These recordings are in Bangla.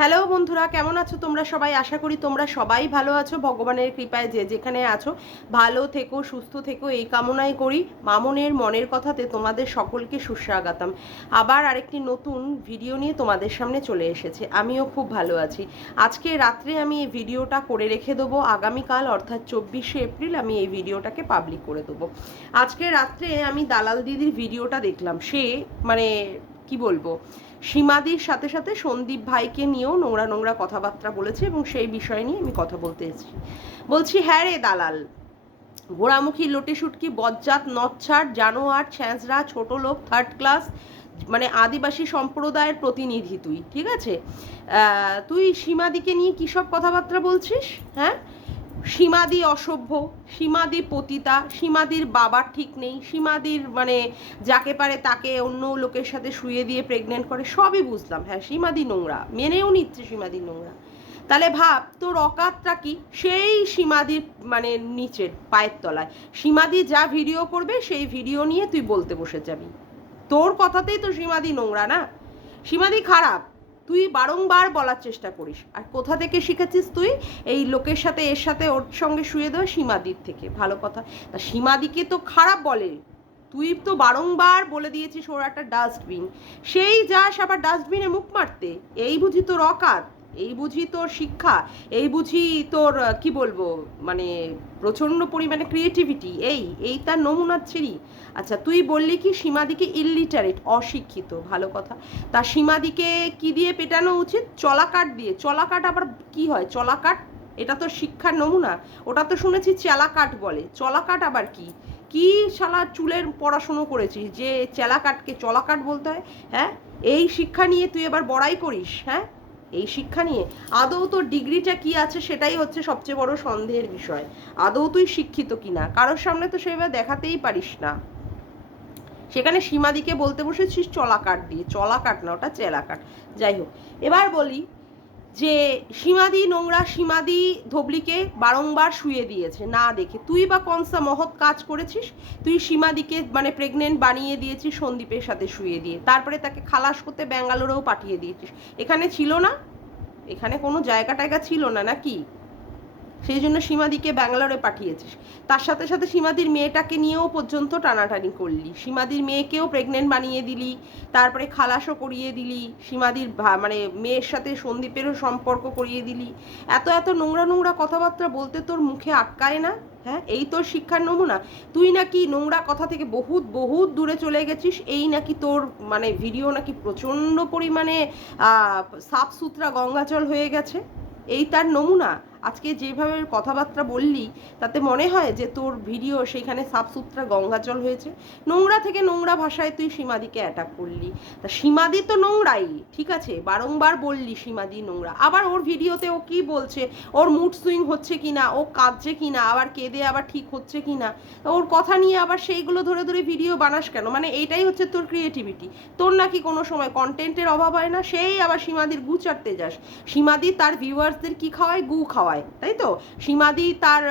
হ্যালো বন্ধুরা, কেমন আছো তোমরা সবাই? আশা করি তোমরা সবাই ভালো আছো। ভগবানের কৃপায় যে যেখানে আছো ভালো থেকো, সুস্থ থেকো, এই কামনাই করি। মামনের মনের কথাতে তোমাদের সকলকে সুস্বাগতম। আবার আরেকটি নতুন ভিডিও নিয়ে তোমাদের সামনে চলে এসেছে। আমিও খুব ভালো আছি। আজকে রাত্রে আমি এই ভিডিওটা করে রেখে দেবো। আগামীকাল অর্থাৎ 24শে এপ্রিল আমি এই ভিডিওটাকে পাবলিক করে দেবো। আজকে রাত্রে আমি দালাল দিদির ভিডিওটা দেখলাম। সে মানে কি বলবো, সীমাদির সাথে সাথে সন্দীপ ভাইকে নিয়েও নোংরা নোংরা কথাবার্তা বলেছে এবং সেই বিষয় নিয়ে আমি কথা বলতে এসেছি। বলছি, হ্যাঁ রে দালাল, ঘোড়ামুখী লোটে শুটকি বজ্জাত নচ্ছাট জানোয়ার ছ্যাঁচড়া ছোট লোক থার্ড ক্লাস, মানে আদিবাসী সম্প্রদায়ের প্রতিনিধি তুই, ঠিক আছে? তুই সীমাদিকে নিয়ে কী সব কথাবার্তা বলছিস? হ্যাঁ, সীমাদি অসভ্য, সীমাদি পতিতা, সীমাদির বাবার ঠিক নেই, সীমাদির মানে যাকে পারে তাকে অন্য লোকের সাথে শুয়ে দিয়ে প্রেগনেন্ট করে, সবই বুঝলাম। হ্যাঁ, সীমাদি নোংরা, মেনেও নিচ্ছে সীমাদি নোংরা। তাহলে ভাব তোর অকাতটা কি, সেই সীমাদির মানে নিচের পায়ের তলায় সীমাদি যা ভিডিও করবে সেই ভিডিও নিয়ে তুই বলতে বসে যাবি। তোর কথাতেই তো সীমাদি নোংরা না, সীমাদি খারাপ, তুই বারংবার বলার চেষ্টা করিস। আর কোথা থেকে শিখেছিস তুই এই লোকের সাথে, এর সাথে ওর সঙ্গে শুয়ে দেওয়া? সীমাদির থেকে। ভালো কথা। তা সীমাদিকে তো খারাপ বলে, তুই তো বারংবার বলে দিয়েছিস ওর একটা ডাস্টবিন, সেই যাস আবার ডাস্টবিনে মুখ মারতে। এই বুঝি তোর অকাত, এই বুঝি তোর শিক্ষা, এই বুঝি তোর কি বলবো মানে প্রচণ্ড পরিমাণে ক্রিয়েটিভিটি, এই তার নমুনা ছিরি। আচ্ছা, তুই বললি কি সীমাদিকে ইললিটারেট, অশিক্ষিত। ভালো কথা। তা সীমাদিকে কি দিয়ে পেটানো উচিত? চলাকাট দিয়ে। চলাকাট আবার কি হয়? চলাকাট এটা তো শিক্ষার নমুনা। ওটা তো শুনেছি চেলাকাট বলে, চলাকাট আবার কি? কি শালা চুলের পড়াশুনো করেছিস যে চেলাকাটকে চলাকাট বলতে হয়? হ্যাঁ, এই শিক্ষা নিয়ে তুই এবার বড়াই করিস? হ্যাঁ, এই শিক্ষা নিয়ে আদৌ তোর ডিগ্রিটা কি আছে সেটাই হচ্ছে সবচেয়ে বড় সন্দেহের বিষয়। আদৌ তুই শিক্ষিত কিনা কারোর সামনে তো সেভাবে দেখাতেই পারিস না। সেখানে সীমাদিকে বলতে বসেছিস চলাকাট দিয়ে। চলাকাট না, ওটা চেলাকাট। যাই হোক, এবার বলি যে সীমাদি নোংরা, সীমাদি ধবলিকে বারংবার শুয়ে দিয়েছে না দেখে। তুই বা কনসা মহৎ কাজ করেছিস? তুই সীমাদিকে মানে প্রেগনেন্ট বানিয়ে দিয়েছিস সন্দীপের সাথে শুয়ে দিয়ে, তারপরে তাকে খালাস করতে ব্যাঙ্গালোরেও পাঠিয়ে দিয়েছিস। এখানে ছিল না? এখানে কোনো জায়গা টায়গা ছিল না নাকি? সেই জন্য সীমাদিকে ব্যাঙ্গালোরে পাঠিয়েছিস। তার সাথে সাথে সীমাদির মেয়েটাকে নিয়েও পর্যন্ত টানাটানি করলি, সীমাদির মেয়েকেও প্রেগনেন্ট বানিয়ে দিলি, তারপরে খালাসও করিয়ে দিলি, সীমাদির মানে মেয়ের সাথে সন্দীপেরও সম্পর্ক করিয়ে দিলি। এত এত নোংরা নোংরা কথাবার্তা বলতে তোর মুখে আটকায় না? হ্যাঁ, এই তোর শিক্ষার নমুনা? তুই নাকি নোংরা কথা থেকে বহুত বহুত দূরে চলে গেছিস, এই নাকি তোর মানে ভিডিও নাকি প্রচণ্ড পরিমাণে সাফ সুতরা গঙ্গাজল হয়ে গেছে, এই তার নমুনা? আজকে যেভাবে কথাবার্তা বললি তাতে মনে হয় যে তোর ভিডিও সেইখানে সাফসুতরা গঙ্গাজল হয়েছে। নোংরা থেকে নোংরা ভাষায় তুই সীমাদিকে অ্যাটাক করলি। তা সীমাদি তো নোংরাই, ঠিক আছে, বারংবার বললি সীমাদি নোংরা। আবার ওর ভিডিওতে ও কি বলছে, ওর মুড সুইং হচ্ছে কিনা, ও কাঁদছে কিনা, আবার কেঁদে আবার ঠিক হচ্ছে কিনা, ওর কথা নিয়ে আবার সেইগুলো ধরে ধরে ভিডিও বানাস কেন? মানে এইটাই হচ্ছে তোর ক্রিয়েটিভিটি? তোর নাকি কোনো সময় কন্টেন্টের অভাব হয় না? সেই আবার সীমাদির গু চাটতে যাস। সীমাদি তার ভিউয়ার্সদের কি খাওয়ায়? গু খাওয়ায়, তাই তো? সীমাদি তার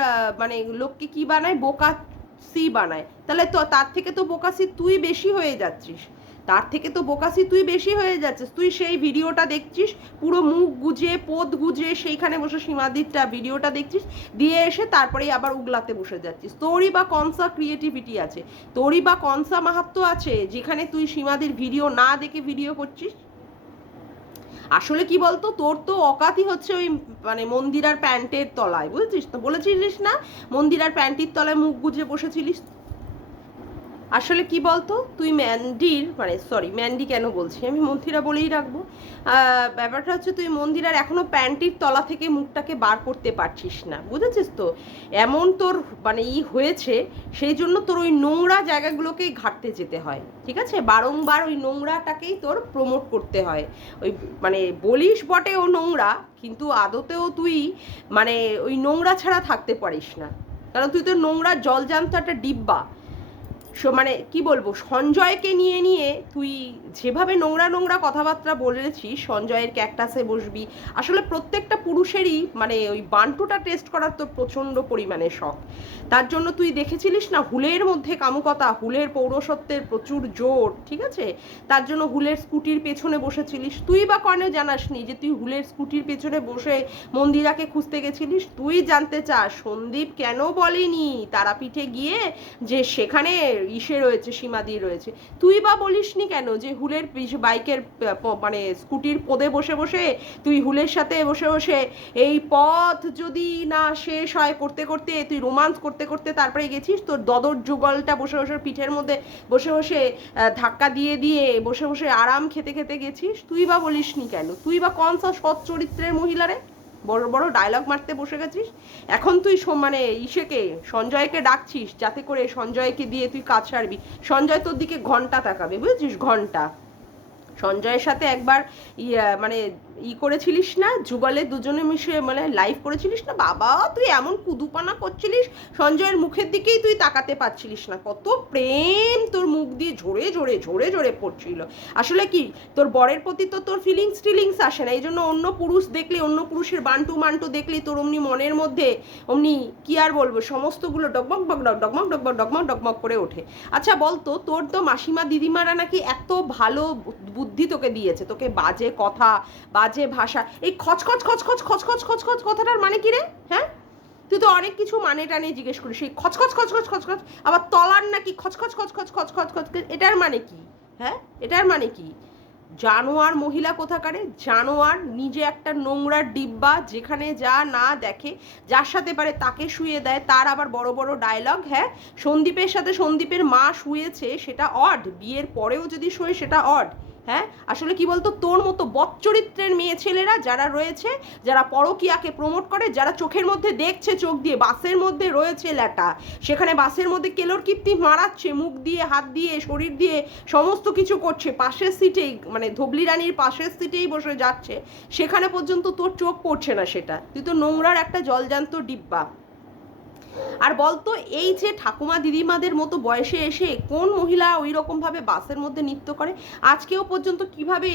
মানে লোককে কি বানায়? বোকাসি বানায়। তাহলে তো তার থেকে তো বোকাসি তুই বেশি হয়ে যাচ্ছিস, তার থেকে তো বোকাসি তুই বেশি হয়ে যাচ্ছিস। তুই সেই ভিডিওটা দেখছিস, পুরো মুখ গুজে পোদ গুজে সেইখানে বসে সীমাদিরটা ভিডিওটা দেখছিস, দিয়ে এসে তারপরেই আবার উগলাতে বসে যাচ্ছিস। তোরই বা কনসা ক্রিয়েটিভিটি আছে, তোরই বা কনসা মাহাত্ম্য আছে যেখানে তুই সীমাদির ভিডিও না দেখে ভিডিও করছিস? আসলে কি বলতো, তোর তো অকাতই হচ্ছে ওই মানে মন্দিরার প্যান্টের তলায়, বুঝেছিস তো? বলেছিলিস না মন্দিরার প্যান্টির তলায় মুখ গুজে বসেছিলিস? আসলে কি বলতো, তুই ম্যান্ডির মানে সরি ম্যান্ডি কেন বলছি, আমি মন্দিরা বলেই রাখবো। ব্যাপারটা হচ্ছে তুই মন্দিরার এখনো প্যান্টির তলা থেকে মুখটাকে বার করতে পারছিস না, বুঝেছিস তো? এমন তোর মানে হয়েছে, সেই জন্য তোর ওই নোংরা জায়গাগুলোকেই ঘাঁটতে যেতে হয়, ঠিক আছে? বারংবার ওই নোংরাটাকেই তোর প্রমোট করতে হয়। ওই মানে বলিস বটে ও নোংরা, কিন্তু আদতেও তুই মানে ওই নোংরা ছাড়া থাকতে পারিস না, কারণ তুই তো নোংরা জলজান্ত একটা ডিব্বা। মানে কি বলবো, সঞ্জয়কে নিয়ে নিয়ে তুই যেভাবে নোংরা নোংরা কথাবার্তা বলেছিস, সঞ্জয়ের ক্যাকটাসে বসবি। আসলে প্রত্যেকটা পুরুষেরই মানে ওই বান্টুটা টেস্ট করার তো প্রচণ্ড পরিমাণে শখ। তার জন্য তুই দেখেছিলিস না হুলের মধ্যে কামুকতা, হুলের পৌরসত্বের প্রচুর জোর, ঠিক আছে? তার জন্য হুলের স্কুটির পেছনে বসেছিলিস। তুই বা কনে জানাসনি যে তুই হুলের স্কুটির পেছনে বসে মন্দিরাকে খুঁজতে গেছিলিস? তুই জানতে চাস সন্দীপ কেন বলেনি তারাপীঠে গিয়ে যে সেখানে ইসে রয়েছে, সীমাদি রয়েছে? তুই বা বলিসনি কেন যে হুলের বাইকের মানে স্কুটির পদে বসে বসে তুই হুলের সাথে বসে বসে এই পথ যদি না শেষ হয় করতে করতে তুই রোমান্স করতে করতে তারপরে গেছিস তোর দদর যুগলটা বসে বসে পিঠের মধ্যে বসে বসে ধাক্কা দিয়ে দিয়ে বসে বসে আরাম খেতে খেতে গেছিস? তুই বা বলিসনি কেন? তুই বা কোন সৎ চরিত্রের মহিলারে বড় বড় ডায়লগ মারতে বসে গেছিস? এখন তুই মানে ইসেকে সঞ্জয়কে ডাকছিস যাতে করে সঞ্জয়কে দিয়ে তুই কাজ সারবি। সঞ্জয় তোর দিকে ঘন্টা তাকাবে, বুঝেছিস? ঘন্টা। সঞ্জয়ের সাথে একবার মানে করেছিলিস না, যুগলে দুজনে মিশে মানে লাইভ করেছিলিস না? বাবা তুই এমন কুদুপানা করছিলিস, সঞ্জয়ের মুখের দিকেই তুই তাকাতে পারছিলিস না। কত প্রেম তোর মুখ দিয়ে ঝরে ঝরে ঝরে ঝরে পড়ছিল। আসলে কি তোর বরের প্রতি তো তোর টিলিংস আসে না, এই জন্য অন্য পুরুষ দেখলে, অন্য পুরুষের বান্টু মান্টু দেখলে তোর অমনি মনের মধ্যে অমনি কি আর বলবো সমস্তগুলো ডগমগ ডগমগ ডগমগ ডগমগ ডগমগ ডগমগ করে ওঠে। আচ্ছা বলতো, তোর তো মাসিমা দিদিমারা নাকি এত ভালো বুদ্ধি তোকে দিয়েছে, তোকে বাজে কথা বাজে ভাষা, এই খচখচ খচখচ খচখচ খচখচ কথাটার মানে কি রে? হ্যাঁ, তুই তো অনেক কিছু মানে টানে জিজ্ঞেস করিস। এই খচখচ খচখচ খচখচ, আবার তলার নাকি খচখচ খচখচ খচখচ খচখচ, এটার মানে কি? হ্যাঁ, এটার মানে কি? জানোয়ার মহিলা কোথাকারে, জানোয়ার, নিজে একটা নোংরার ডিব্বা, যেখানে যা না দেখে, যার সাথে পারে তাকে শুয়ে দেয়, তার আবার বড় বড় ডায়লগ। হ্যাঁ, সন্দীপের সাথে সন্দীপের মা শুয়েছে সেটা অড, বিয়ের পরেও যদি শুয়ে সেটা অড। হ্যাঁ, আসলে কি বলতো, তোর মতো বদচরিত্রের মেয়ে ছেলেরা যারা রয়েছে, যারা পরকীয়াকে প্রমোট করে, যারা চোখের মধ্যে দেখছে, চোখ দিয়ে বাসের মধ্যে রয়েছে ল্যাটা, সেখানে বাসের মধ্যে কেলোর কীর্তি মারাচ্ছে, মুখ দিয়ে হাত দিয়ে শরীর দিয়ে সমস্ত কিছু করছে, পাশের সিটেই মানে ধবলি রানীর পাশের সিটেই বসে যাচ্ছে, সেখানে পর্যন্ত তোর চোখ পড়ছে না। সেটা তুই তো নোংরার একটা জলজান্ত ডিব্বা। আর বলতো, এই যে ঠাকুমা দিদিমাদের মতো বয়সে এসে কোন মহিলা ওই রকমভাবে বাসের মধ্যে নৃত্য করে? আজকেও পর্যন্ত কিভাবে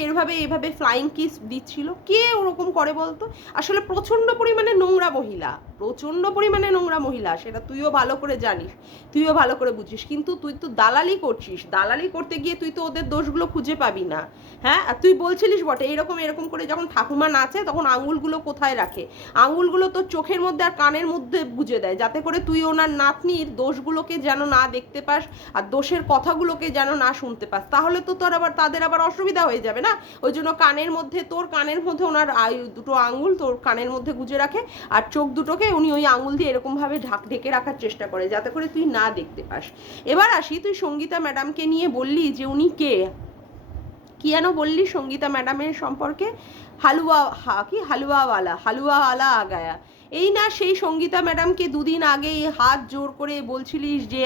এভাবে ফ্লাইং কিস দিচ্ছিল? কে ওরকম করে বলতো? আসলে প্রচণ্ড পরিমাণে নোংরা মহিলা, প্রচণ্ড পরিমাণে নোংরা মহিলা, সেটা তুইও ভালো করে জানিস, তুইও ভালো করে বুঝিস। কিন্তু তুই তো দালালি করছিস, দালালি করতে গিয়ে তুই তো ওদের দোষগুলো খুঁজে পাবি না। হ্যাঁ, আর তুই বলছিলিস বটে এরকম এরকম করে যখন ঠাকুমা নাচে তখন আঙুলগুলো কোথায় রাখে? আঙুলগুলো তোর চোখের মধ্যে আর কানের মধ্যে বুঝে দেয়, যাতে করে তুই ওনার নাতনির দোষগুলোকে যেন না দেখতে পাস আর দোষের কথাগুলোকে যেন না শুনতে পাস। তাহলে তো তোর আবার তাদের আবার অসুবিধা হয়ে যাবে না? ওই জন্য কানের মধ্যে, তোর কানের মধ্যে ওনার দুটো আঙুল তোর কানের মধ্যে গুজে রাখে, আর চোখ দুটোকে উনি ওই আঙুল দিয়ে এরকমভাবে ঢেকে রাখার চেষ্টা করে যাতে করে তুই না দেখতে পাস। এবার আসি, তুই সঙ্গীতা ম্যাডামকে নিয়ে বললি যে উনি কে, কি যেন বললি সঙ্গীতা ম্যাডামের সম্পর্কে? হালুয়া, কি হালুয়াওয়ালা আ গায়া। এই না সেই সঙ্গীতা ম্যাডামকে দুদিন আগে হাত জোর করে বলছিলিস যে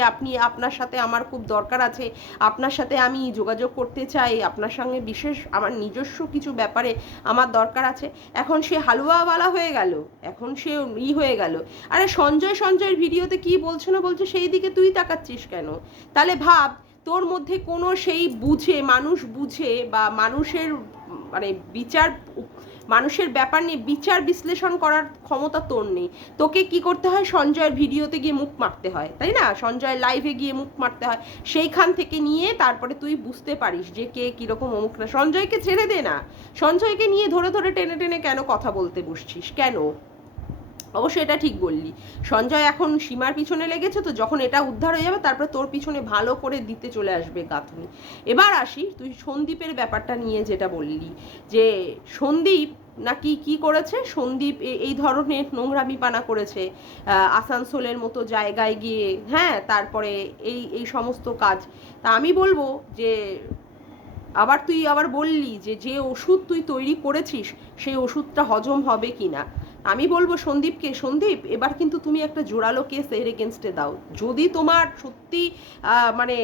আপনার সাথে আমার খুব দরকার আছে, আপনার সাথে আমি যোগাযোগ করতে চাই, আপনার সঙ্গে বিশেষ আমার নিজস্ব কিছু ব্যাপারে আমার দরকার আছে। এখন সে হালুয়াওয়ালা হয়ে গেল, এখন সে হয়ে গেল। আরে সঞ্জয়ের ভিডিওতে কি বলছে না বলছে সেই দিকে তুই তাকাচ্ছিস কেন? তাহলে ভাব, তোর মধ্যে কোনো সেই মানুষ বুঝে বা মানুষের মানে মানুষের ব্যাপার নিয়ে বিচার বিশ্লেষণ করার ক্ষমতা তোর নেই। তোকে কি করতে হয়, সঞ্জয়ের ভিডিওতে গিয়ে মুখ মারতে হয়, তাই না? সঞ্জয়ের লাইভে গিয়ে মুখ মারতে হয়, সেইখান থেকে নিয়ে তারপরে তুই বুঝতে পারিস যে কে কীরকম অমুক না। সঞ্জয়কে ছেড়ে দে না, সঞ্জয়কে নিয়ে ধরে ধরে টেনে টেনে কেন কথা বলতে বসছিস কেন? অবশ্যই এটা ঠিক বললি, সঞ্জয় এখন সীমার পিছনে লেগেছে, তো যখন এটা উদ্ধার হয়ে যাবে তারপরে তোর পিছনে ভালো করে দিতে চলে আসবে গাঁথনি। এবার আসি তুই সন্দীপের ব্যাপারটা নিয়ে, যেটা বললি যে সন্দীপ নাকি কি করেছে, সন্দীপ এই ধরনের নোংরামি পানা করেছে আসানসোলের মতো জায়গায় গিয়ে। হ্যাঁ, তারপরে এই সমস্ত কাজ। তা আমি বলবো যে তুই আবার বললি যে ওষুধ তুই তৈরি করেছিস সেই ওষুধটা হজম হবে কি না। আমি বলবো সন্দীপ এবার কিন্তু তুমি একটা জোরালো কেস এর এগেনস্টে দাও। যদি তোমার সত্যি মানে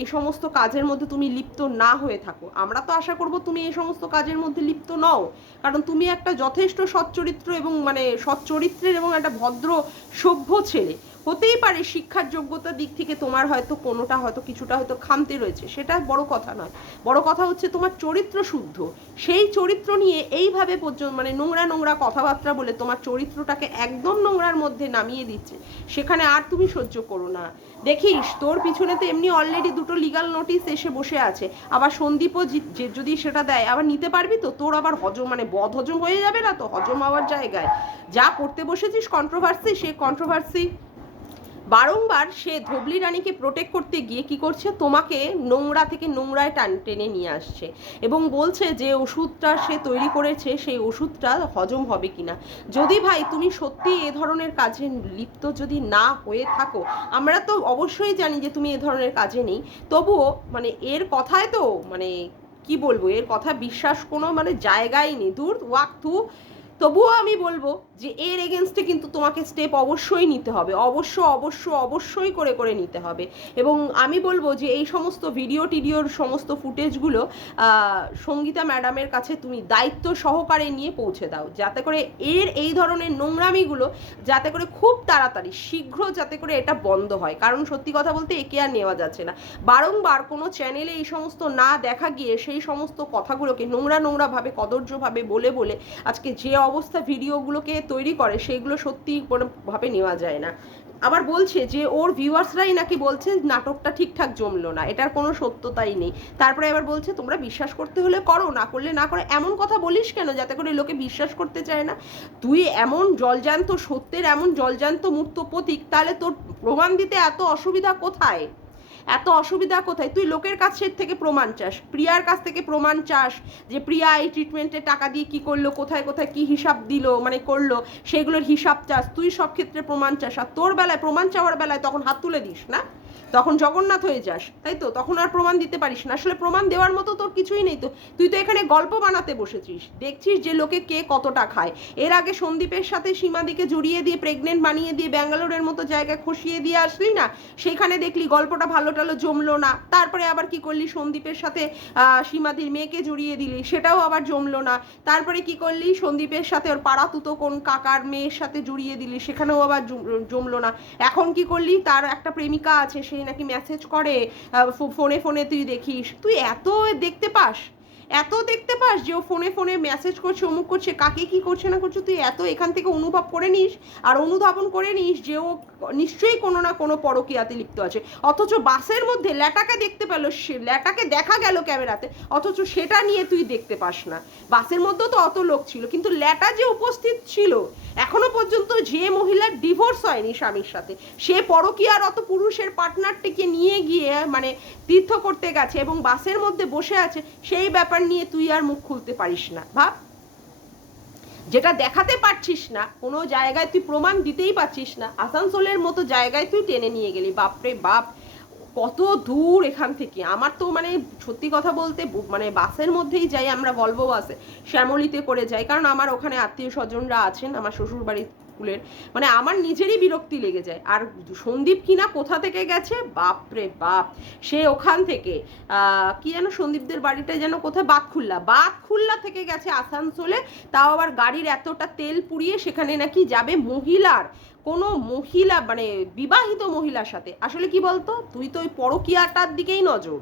এই সমস্ত কাজের মধ্যে তুমি লিপ্ত না হয়ে থাকো, আমরা তো আশা করব তুমি এই সমস্ত কাজের মধ্যে লিপ্ত নও, কারণ তুমি একটা যথেষ্ট সচ্চরিত্র এবং মানে সচ্চরিত্রের এবং একটা ভদ্র সভ্য ছেলে। হতেই পারে শিক্ষার যোগ্যতার দিক থেকে তোমার হয়তো কোনোটা হয়তো কিছুটা হয়তো খামতি রয়েছে, সেটা বড় কথা নয়। বড় কথা হচ্ছে তোমার চরিত্র শুদ্ধ, সেই চরিত্র নিয়ে এইভাবে মানে নোংরা নোংরা কথাবার্তা বলে তোমার চরিত্রটাকে একদম নোংরার মধ্যে নামিয়ে দিচ্ছে, সেখানে আর তুমি সহ্য করো না। দেখিস তোর পিছনে তো এমনি অলরেডি দুটো লিগাল নোটিশ এসে বসে আছে, আবার সন্দীপও যদি সেটা দেয় আবার নিতে পারবি তো? তোর আবার হজম মানে বদ হজম হয়ে যাবে না তো? হজম হওয়ার জায়গায় যা করতে বসেছিস কন্ট্রোভার্সি, সে কন্ট্রোভার্সি বারংবার সে ধবলি রানীকে প্রোটেক্ট করতে গিয়ে কি করছে, তোমাকে নোংরা থেকে নোংরায় টেনে নিয়ে আসছে এবং বলছে যে ওষুধটা সে তৈরি করেছে সেই ওষুধটা হজম হবে কিনা। যদি ভাই তুমি সত্যি এ ধরনের কাজে লিপ্ত যদি না হয়ে থাকো, আমরা তো অবশ্যই জানি যে তুমি এ ধরনের কাজে নেই, তবুও মানে এর কথায় তো মানে কি বলবো, এর কথা বিশ্বাস কোনো মানে জায়গায় নেই, দূর ওয়াক থু। তবুও আমি বলবো যে এর এগেনস্টে কিন্তু তোমাকে স্টেপ অবশ্যই নিতে হবে, অবশ্যই করে করে নিতে হবে। এবং আমি বলবো যে এই সমস্ত টিডিওর সমস্ত ফুটেজগুলো সঙ্গীতা ম্যাডামের কাছে তুমি দায়িত্ব সহকারে নিয়ে পৌঁছে দাও, যাতে করে এই ধরনের নোংরামিগুলো যাতে করে খুব তাড়াতাড়ি শীঘ্র যাতে করে এটা বন্ধ হয়। কারণ সত্যি কথা বলতে একে আর নেওয়া যাচ্ছে না। বারংবার কোনো চ্যানেলে এই সমস্ত না দেখা গিয়ে সেই সমস্ত কথাগুলোকে নোংরাভাবে কদর্যভাবে বলে বলে আজকে যে অবস্থা ভিডিওগুলোকে তৈরি করে, সেইগুলো সত্যি কোনোভাবে নেওয়া যায় না। আবার বলছে যে ওর ভিউয়ার্সরাই নাকি বলছে নাটকটা ঠিকঠাক জমলো না, এটার কোনো সত্যতাই নেই। তারপরে এবার বলছে তোমরা বিশ্বাস করতে হলে করো, না করলে না করো। এমন কথা বলিস কেন যাতে করে লোকে বিশ্বাস করতে চায় না? তুই এমন জলজান্ত সত্যের এমন জলজান্ত মূর্ত প্রতীক, তাহলে তোর প্রমাণ দিতে এত অসুবিধা কোথায়? এত অসুবিধা কোথায়? তুই লোকের কাছের থেকে প্রমাণ চাস, প্রিয়ার কাছ থেকে প্রমাণ চাস যে প্রিয়া এই ট্রিটমেন্টের টাকা দিয়ে কি করলো, কোথায় কোথায় কি হিসাব দিল মানে করলো, সেগুলোর হিসাব চাস, তুই সব ক্ষেত্রে প্রমাণ চাস। আর তোর বেলায় প্রমাণ চাওয়ার বেলায় তখন হাত তুলে দিস না, তখন জগন্নাথ হয়ে যাস, তাই তো? তখন আর প্রমাণ দিতে পারিস না। আসলে প্রমাণ দেওয়ার মতো তোর কিছুই নেই তো, তুই তো এখানে গল্প বানাতে বসেছিস, দেখছিস যে লোকে কে কতটা খায়। এর আগে সন্দীপের সাথে সীমাদিকে জড়িয়ে দিয়ে প্রেগনেন্ট বানিয়ে দিয়ে ব্যাঙ্গালোরের মতো জায়গায় খসিয়ে দিয়ে আসলি না, সেখানে দেখলি গল্পটা ভালো টালো জমলো না। তারপরে আবার কি করলি, সন্দীপের সাথে সীমাদির মেয়েকে জড়িয়ে দিলি, সেটাও আবার জমলো না। তারপরে কি করলি, সন্দীপের সাথে ওর পাড়াতুতো কোন কাকার মেয়ের সাথে জড়িয়ে দিলি, সেখানেও আবার জমলো না। এখন কি করলি, তার একটা প্রেমিকা আছে, সেই নাকি মেসেজ করে ফোনে ফোনে, তুই দেখিস। তুই এত দেখতে পাস যে ও ফোনে ফোনে মেসেজ করছে, অমুক করছে, কাকে কি করছে না করছে, তুই এত এখান থেকে অনুভব করে নিস আর অনুধাবন করে নিস যে ও নিশ্চয়ই কোনো না কোনো পরকীয়াতে লিপ্ত আছে। অথচ বাসের মধ্যে ল্যাটাকে দেখতে পেল, সে ল্যাটাকে দেখা গেল ক্যামেরাতে, অথচ সেটা নিয়ে তুই দেখতে পাস না। বাসের মধ্যেও তো অত লোক ছিল, কিন্তু ল্যাটা যে উপস্থিত ছিল, এখনো পর্যন্ত যে মহিলার ডিভোর্স হয়নি স্বামীর সাথে, সে পরকীয়ার অত পুরুষের পার্টনারটিকে নিয়ে গিয়ে মানে তীর্থ করতে গেছে এবং বাসের মধ্যে বসে আছে, সেই ব্যাপার নিয়ে তুই আর মুখ খুলতে পারিস না। ভাব, যেটা দেখাতে পারছিস না, কোনো জায়গায় তুই প্রমাণ দিতেই পারছিস না, আসানসোলের মতো জায়গায় তুই টেনে নিয়ে গেলি। বাপরে বাপ, কত দূর এখান থেকে। আমার তো মানে সত্যি কথা বলতে মানে বাসের মধ্যেই যাই আমরা, ভলভো বাসে, শ্যামলীতে করে যাই, কারণ আমার ওখানে আত্মীয় স্বজনরা আছেন, আমার শ্বশুর বাড়ির স্কুলের, মানে আমার নিজেরই বিরক্তি লেগে যায়। আর সন্দীপ কিনা কোথা থেকে গেছে, বাপরে বাপ, সে ওখান থেকে কি যেন সন্দীপদের বাড়িটা যেন কোথায়, বাতখুল্লা থেকে গেছে আসানসোলে, তাও আবার গাড়ির এতটা তেল পুড়িয়ে সেখানে নাকি যাবে মহিলার কোনো মহিলা মানে বিবাহিত মহিলার সাথে। আসলে কি বলতো, তুই তো ওই পরকীয়াটার দিকেই নজর,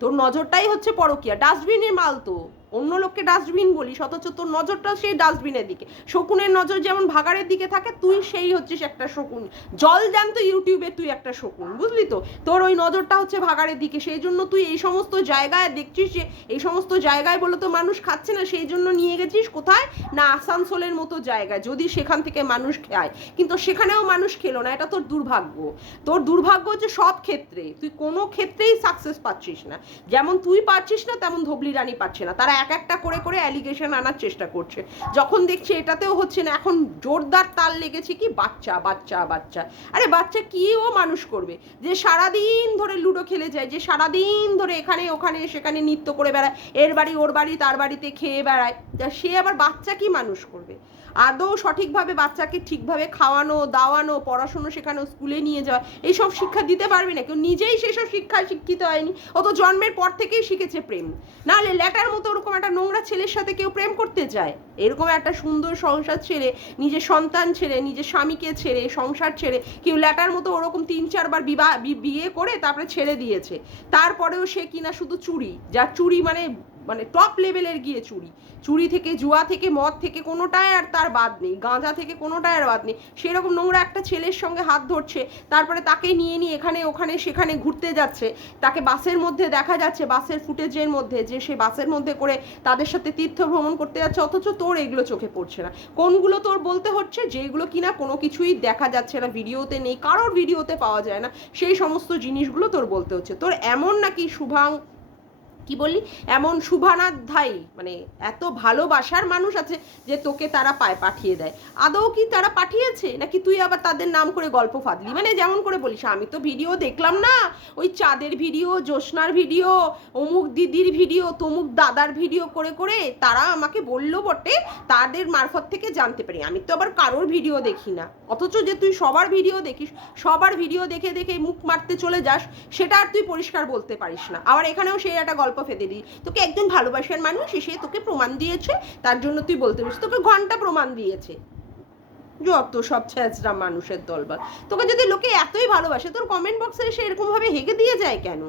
তোর নজরটাই হচ্ছে পরকীয়া, ডাস্টবিনের মাল তো, অন্য লোককে ডাস্টবিন বলিস, অথচ তোর নজরটা সেই ডাস্টবিনের দিকে। শকুনের নজর যেমন ভাগাড়ের দিকে থাকে, তুই সেই হচ্ছিস একটা শকুন, জল জানতো ইউটিউবে তুই একটা শকুন, বুঝলি তো? তোর ওই নজরটা হচ্ছে ভাগাড়ের দিকে, সেই জন্য তুই এই সমস্ত জায়গায় দেখছিস যে এই সমস্ত জায়গায় বলে তো মানুষ খাচ্ছে না, সেই জন্য নিয়ে গেছিস কোথায় না আসানসোলের মতো জায়গায়, যদি সেখান থেকে মানুষ খায়, কিন্তু সেখানেও মানুষ খেলো না। এটা তোর দুর্ভাগ্য। তোর দুর্ভাগ্য হচ্ছে সব ক্ষেত্রে তুই কোনো ক্ষেত্রেই সাকসেস পাচ্ছিস না, যেমন তুই পাচ্ছিস না তেমন ধবলি রানী পাচ্ছে না। তারা এক একটা করে করে অ্যালিগেশন আনার চেষ্টা করছে, যখন দেখছে এটাতেও হচ্ছে না, এখন জোরদার তাল লেগেছে কি বাচ্চা বাচ্চা বাচ্চা। আরে বাচ্চা কি ও মানুষ করবে, যে সারাদিন ধরে লুডো খেলে যায়, যে সারাদিন ধরে এখানে ওখানে সেখানে নৃত্য করে বেড়ায়, এর বাড়ি ওর বাড়ি তার বাড়িতে খেয়ে বেড়ায়, সে আবার বাচ্চা কি মানুষ করবে? আদৌ সঠিকভাবে বাচ্চাকে ঠিকভাবে খাওয়ানো দাওয়ানো, পড়াশুনো শেখানো, স্কুলে নিয়ে যাওয়া, এইসব শিক্ষা দিতে পারবি না? কেউ নিজেই সেসব শিক্ষায় শিক্ষিত হয়নি, ও তো জন্মের পর থেকেই শিখেছে প্রেম, নাহলে ল্যাটার মতো ওরকম এরকম একটা নোংরা ছেলের সাথে কেউ প্রেম করতে চায়? এরকম একটা সুন্দর সংসার ছেড়ে, নিজের সন্তান ছেড়ে, নিজের স্বামীকে ছেড়ে, সংসার ছেড়ে, কেউ ল্যাটার মতো ওরকম 3-4 বার বিয়ে করে তারপরে ছেড়ে দিয়েছে, তারপরেও সে কিনা শুধু চুরি, যার চুরি মানে মানে টপ লেভেলের গিয়ে চুরি, চুরি থেকে, জুয়া থেকে, মদ থেকে কোনোটাই আর তার বাদ নেই, গাঁজা থেকে কোনোটাই আর বাদ নেই, সেরকম নোংরা একটা ছেলের সঙ্গে হাত ধরছে, তারপরে তাকে নিয়ে নিয়ে এখানে ওখানে সেখানে ঘুরতে যাচ্ছে, তাকে বাসের মধ্যে দেখা যাচ্ছে, বাসের ফুটেজের মধ্যে যে সে বাসের মধ্যে করে তাদের সাথে তীর্থ ভ্রমণ করতে যাচ্ছে, অথচ তোর এগুলো চোখে পড়ছে না। কোনগুলো তোর বলতে হচ্ছে? যেগুলো কিনা কোনো কিছুই দেখা যাচ্ছে না, ভিডিওতে নেই, কারোর ভিডিওতে পাওয়া যায় না, সেই সমস্ত জিনিসগুলো তোর বলতে হচ্ছে। তোর এমন নাকি কি বললি, এমন শুভানাধ্যায়ী মানে এত ভালোবাসার মানুষ আছে যে তোকে তারা পাঠিয়ে দেয়? আদৌ কি তারা পাঠিয়েছে, নাকি তুই আবার তাদের নাম করে গল্প ফাদলি? মানে যেমন করে বলিস, আমি তো ভিডিও দেখলাম না, ওই চাঁদের ভিডিও, জ্যোৎস্নার ভিডিও, অমুক দিদির ভিডিও, তমুক দাদার ভিডিও করে করে তারা আমাকে বললো বটে, তাদের মারফত থেকে জানতে পারি। আমি তো আবার কারোর ভিডিও দেখি না, অথচ যে তুই সবার ভিডিও দেখিস, সবার ভিডিও দেখে দেখে মুখ মারতে চলে যাস, সেটা আর তুই পরিষ্কার বলতে পারিস না। আবার এখানেও সেই একটা গল্প ফেঁদে দিই, তোকে একজন ভালোবাসার মানুষ এসে তোকে প্রমাণ দিয়েছে, তার জন্য তুই বলতে পারিস, তোকে ঘন্টা প্রমাণ দিয়েছে। যত সব ছেঁচড়া মানুষের দলবল। তোকে যদি লোকে এতই ভালোবাসে, তোর কমেন্ট বক্সে এসে এরকম ভাবে হেগে দিয়ে যায় কেন?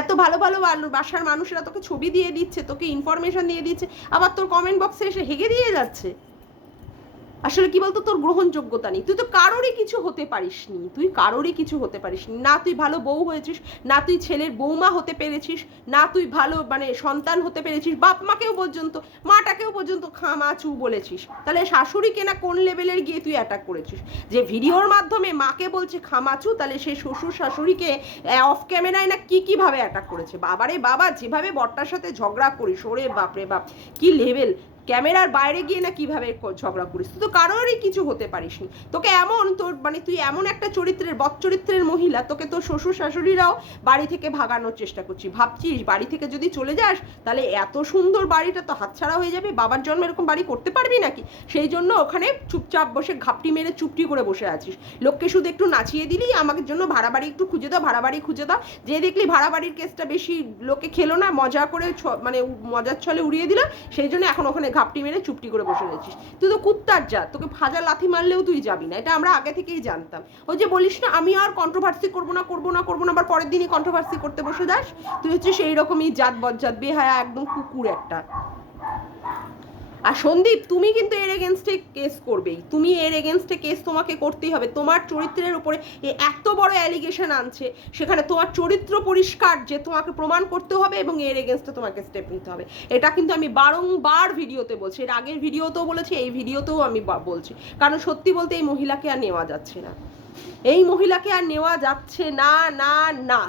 এত ভালো ভালো বাসার মানুষেরা তোকে ছবি দিয়ে দিচ্ছে, তোকে ইনফরমেশন দিয়ে দিচ্ছে, আবার তোর কমেন্ট বক্সে এসে হেগে দিয়ে যাচ্ছে। আসলে কি বলতো, তোর গ্রহণযোগ্যতা নেই, তুই তো কারোরই কিছু হতে পারিসনি, তুই কারোরই কিছু হতে পারিসনি, না তুই ভালো বউ হয়েছিস, না তুই ছেলের বৌমা হতে পেরেছিস, না তুই ভালো মানে সন্তান হতে পেরেছিস, বাপ মাকেও পর্যন্ত, মাটাকেও পর্যন্ত খামাচু বলেছিস। তাহলে শাশুড়িকে না কোন লেভেলের গিয়ে তুই অ্যাটাক করেছিস? যে ভিডিওর মাধ্যমে মাকে বলছে খামাচু, তাহলে সে শ্বশুর শাশুড়িকে অফ ক্যামেরায় না কিভাবে অ্যাটাক করেছে? বাবারে বাবা, যেভাবে বরটার সাথে ঝগড়া করিস, ওরে বাপরে বাপ, কি লেভেল! ক্যামেরার বাইরে গিয়ে না কিভাবে ঝগড়া করিস? তুই তো কারোরই কিছু হতে পারিসনি। তোকে এমন, তোর মানে তুই এমন একটা চরিত্রের, বদ চরিত্রের মহিলা, তোকে তোর শ্বশুর শাশুড়িরাও বাড়ি থেকে ভাগানোর চেষ্টা করছি। ভাবছিস বাড়ি থেকে যদি চলে যাস তাহলে এত সুন্দর বাড়িটা তো হাতছাড়া হয়ে যাবে, বাবার জন্ম এরকম বাড়ি করতে পারবি নাকি? সেই জন্য ওখানে চুপচাপ বসে ঘাপটি মেরে চুপটি করে বসে আছিস, লোককে শুধু একটু নাচিয়ে দিলি, আমাকে জন্য ভাড়া বাড়ি একটু খুঁজে দাও, ভাড়া বাড়ি খুঁজে দাও, যে দেখলি ভাড়া বাড়ির কেসটা বেশি লোকে খেলো না, মজা করে মানে মজার ছলে উড়িয়ে দিল, সেই জন্য এখন ওখানে ঘাপটি মেরে চুপটি করে বসে রয়েছিস। তুই তো কুত্তার জাত, তোকে হাজার লাথি মারলেও তুই যাবি না, এটা আমরা আগে থেকেই জানতাম। ওই যে বলিস না, আমি আর কন্ট্রোভার্সি করবো না, আবার পরের দিনই কন্ট্রোভার্সি করতে বসে যাস। তুই হচ্ছে সেই রকমই জাত বজ্জাত বেহায়া একদম কুকুর একটা। আর সন্দীপ, তুমি কিন্তু এর এগেনস্টে কেস করবেই, তুমি এর এগেনস্টে কেস তোমাকে করতেই হবে। তোমার চরিত্রের উপরে এত বড় অ্যালিগেশন আনছে, সেখানে তোমার চরিত্র পরিষ্কার যে তোমাকে প্রমাণ করতে হবে এবং এর এগেনস্টে তোমাকে স্টেপ নিতে হবে। এটা কিন্তু আমি বারংবার ভিডিওতে বলছি, এর আগের ভিডিওতেও বলেছি, এই ভিডিওতেও আমি বলছি, কারণ সত্যি বলতে এই মহিলাকে আর নেওয়া যাচ্ছে না, এই মহিলাকে আর নেওয়া যাচ্ছে না, না না।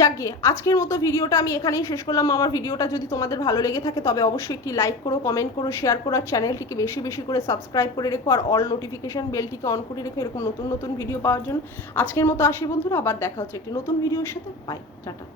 যাকে আজকের মতো ভিডিওটা আমি এখানেই শেষ করলাম। আমার ভিডিওটা যদি তোমাদের ভালো লেগে থাকে তবে অবশ্যই একটি লাইক করো, কমেন্ট করো, শেয়ার করো, আর চ্যানেলটিকে বেশি বেশি করে সাবস্ক্রাইব করে রেখো, আর অল নোটিফিকেশন বেলটিকে অন করে রেখো এরকম নতুন নতুন ভিডিও পাওয়ার জন্য। আজকের মতো আসি বন্ধুরা, আবার দেখা হচ্ছে একটি নতুন ভিডিওর সাথে। Bye, tata.